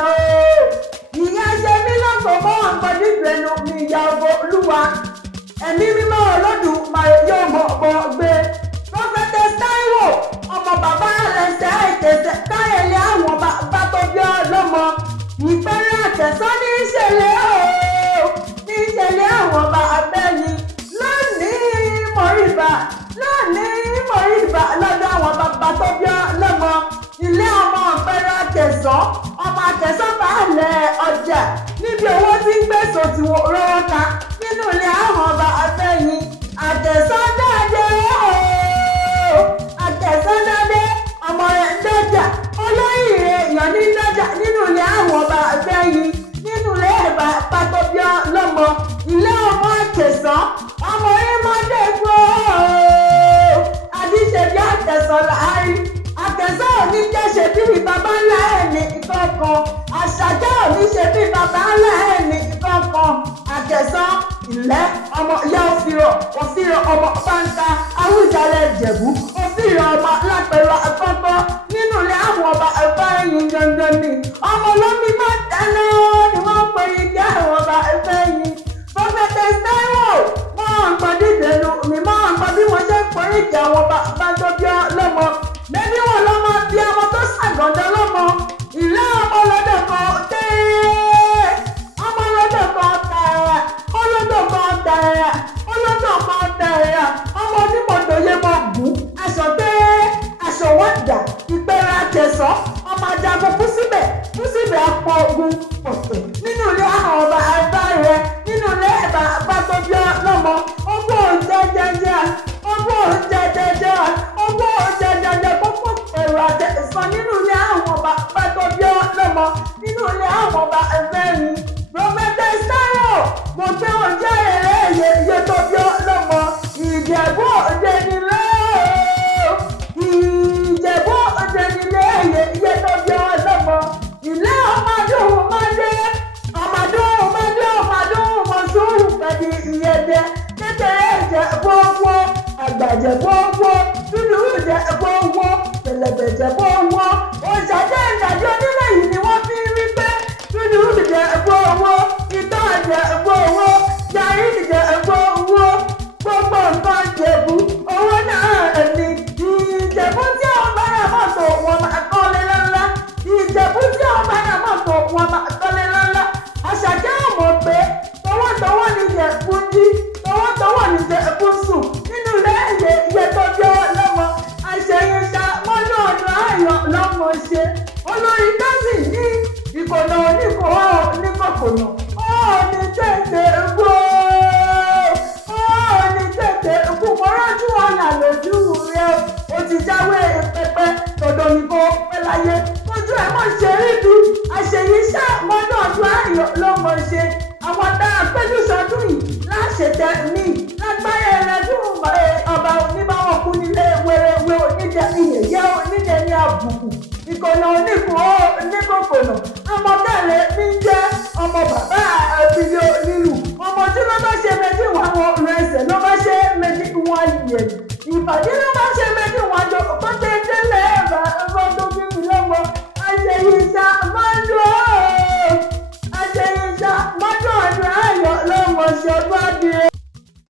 àṣà o. Ìyá ṣe mí lọ́kọ̀ mọ́ àpọ̀jù ìgbẹ́nu mi ìyá Olúwa. Ẹ̀mí mímọ́ Olódùmarè yóò mọ̀ bọ́ gbé. Prophetess Táíwò ọmọ bàbá ẹlẹ́sẹ̀ àìtẹ̀sẹ̀ káyẹ̀lẹ̀ àwọn bàbá tó bí ọlọ́mọ. Ìpẹ́rẹ́ àtẹ̀sán ní ìṣẹ̀lẹ̀ o. Ní ìṣẹ̀lẹ̀ àwọn bàbá ẹni. Lónìí mọ̀rìbà lọ́dọ̀ àwọn bàbá tó bí ọlọ́mọ. Ilé ọmọ ìpẹ́rẹ́ àtẹ̀sán ọmọ àtẹ̀sán baálẹ̀ ọjà níbi owó tí ń gbèsò tí wọ́n rọ́wọ́ ká nínú ilé àwọn ọba afẹ́yìn àtẹ̀sán dáadé àtẹ̀sán dáadé ọmọ rẹ̀ ń dọ́jà olóyè èèyàn ní dọ́jà nínú ilé àwọn ọba afẹ́yìn nínú ilé ẹ̀bà pàtọ́bíọ́ lọ́mọ ilé ọmọ àtẹ̀sán ọmọ orí mọ́dé gbó àdìsẹ́bí àtẹ̀sán láàárín àtẹ̀sán ò ní jẹ́ ṣe bí bàbá ńlá ẹ̀ ní ìkọ̀ọ̀kan àṣàjẹ́ ò ní ṣe bí bàbá ńlá ẹ̀ ní ìkọ̀ọ̀kan àtẹ̀sán ilẹ̀ ọmọ ìyá òfìrọ̀ ọmọ báńkà Awùjalẹ̀ Ìjẹ̀bú òfìrọ̀ ọmọ lápẹ̀rọ àkọ́kọ́ nínú ilé àwọn ọba ẹ̀fọ́ ẹ̀yìn dandan ni ọmọ olómi má tẹ́lẹ̀ ni wọ́n pè é jẹ́ àwọn ọba ẹ̀fọ́ ẹ̀yìn Prophetess Táíwò mọ́ àgbọ̀n dídẹ̀nu mi mọ́ àgbọ̀n bí wọ́n ṣe ń pè é jẹ́ àwọn bàbá tó bí ọlọ́mọ bẹ́ẹ̀ni wọn lọ́mọ bí ọmọ tó ṣàgọ́dọ̀ lọ́mọ ìlú ọmọ lọ́dọ̀ kan tẹ́ ọmọ lọ́dọ̀ kan tààrà ọlọ́dọ̀ kan tààrà ọlọ́dọ̀ kan tààrà ọmọ onímọ̀tò yẹ mọ̀ gùn aṣọ tẹ́ aṣọ wọ́dà ìpẹ́rẹ́ àtẹ̀sán ọmọ ajagun kú síbẹ̀ apọ̀ ogun ọ̀pẹ̀ nínú ilé àwọn ọba àgbà rẹ̀ nínú ilé ẹ̀bà àgbàtọ́jú lọ́mọ ọgbọ́n jẹjẹjẹ kókó ẹ̀rọ àtẹ̀sán nínú ilé àwọn ọba àgbàtọ́jú lọ́mọ nínú ilé àwọn ọba ẹ̀fẹ́rin Prophetess Táíwò mo gbé ọjọ́ ẹ̀rẹ́ iye tó bí lọ́mọ Ìjẹ̀bú Òde nílé iye tó bí lọ́mọ ilé ọmọdún mọ̀sùrù pẹ̀lú ìyẹ̀dẹ̀ kékeré jẹ́ gbogbo àgbàjẹ́ gbogbo dúdú jẹ́ gbogbo pẹ̀lẹ̀bẹ̀ jẹ́ gbogbo òṣàjẹ́ ìdájọ́ nílẹ̀ yìí ni wọ́n fi rí pé dúdú jẹ́ gbogbo ìtọ́ jẹ́ gbogbo yàrí jẹ́ gbogbo nǹkan jẹ̀bú owó náà ẹ̀mí Ìjẹ̀bú tí àwọn bá rà mọ́tò wọn máa kọ́lé lọ́lá Ìjẹ̀bú tí àwọn bá rà mọ́tò wọn máa kọ́lé lọ́lá Àṣàkẹ́ ọmọ pé tọwọ́tọwọ́ ní Ìjẹ̀bú jí tọwọ́tọwọ́ ní Ìjẹ̀bú sùn nínú ilé iye tó jẹ́ lọ́mọ àṣeyínṣá mọ́nú ọ̀dọ̀ ayọ̀ lọ́mọ ṣe olórí tẹ́sì ní ìkònà oníkòkònà ní tètè gbó mọ́rájú ọ̀nà lójú rẹ̀ ó ti jáwé pẹpẹ tọ̀dọ̀ nìkan pẹ́ láyé ojú ẹ̀ mọ̀ ṣe rí bí àṣeyíṣẹ́ mọ́nà ọdún ayọ̀ lọ́mọ ṣe àwọn tá a péjú sọdún yìí láṣetẹ ní lágbáyé ẹlẹ́dùn ọba oníbàwọ̀ kú nílé wẹ́rẹ́wẹ́ onídẹ ní yẹ̀yẹ́ onídẹ ní àbùkù ìkònà oníkòkònà